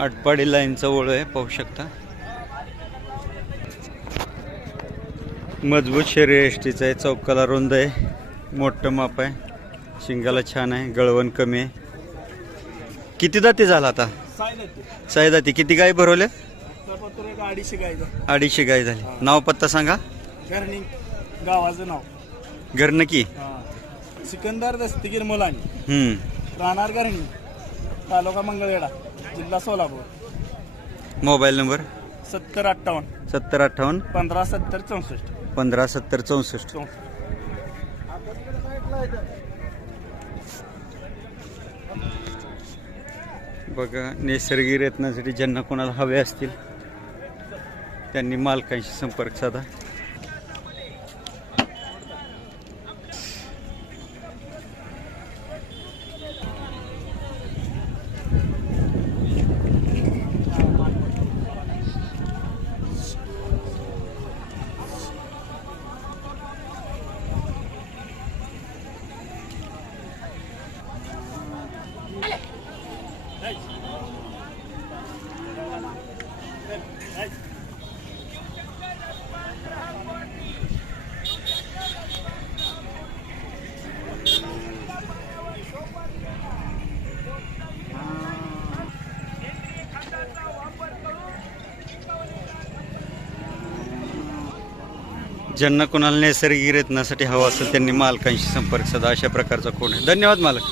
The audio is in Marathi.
आटपाडी लाईनचा ओळ आहे पाहू शकता. मजबूत शरीर एसटीचं आहे चौकाला रुंद आहे मोठं माप आहे शिंगाला छान आहे गळवण कमी आहे. किती दाती झाला आता? साई दाती. किती गाय भरवल्या? अडीचशे गायचं अडीचशे गाय झाली. नाव पत्ता सांगा. घरणी गावाचं नाव. घर नक्की सिकंदर दस्तगीर मुलानी. हम्म. राहणार घरणी. तालुका मंगळवेढा. जिल्हा सोलापूर. Mobile number? सत्तर अठ्ठावन्न. सत्तर अठ्ठावन्न. पंधरा सत्तर चौसष्ट. पंधरा सत्तर चौसष्ट. चौसष्ट. बघा नैसर्गिक रत्नासाठी ज्यांना कोणाला हवे असतील त्यांनी मालकांशी संपर्क साधा. ज्यांना कोणाला नैसर्गिक रत्नासाठी हवं असेल त्यांनी मालकांशी संपर्क साधा. अशा प्रकारचा कोण आहे. धन्यवाद मालक.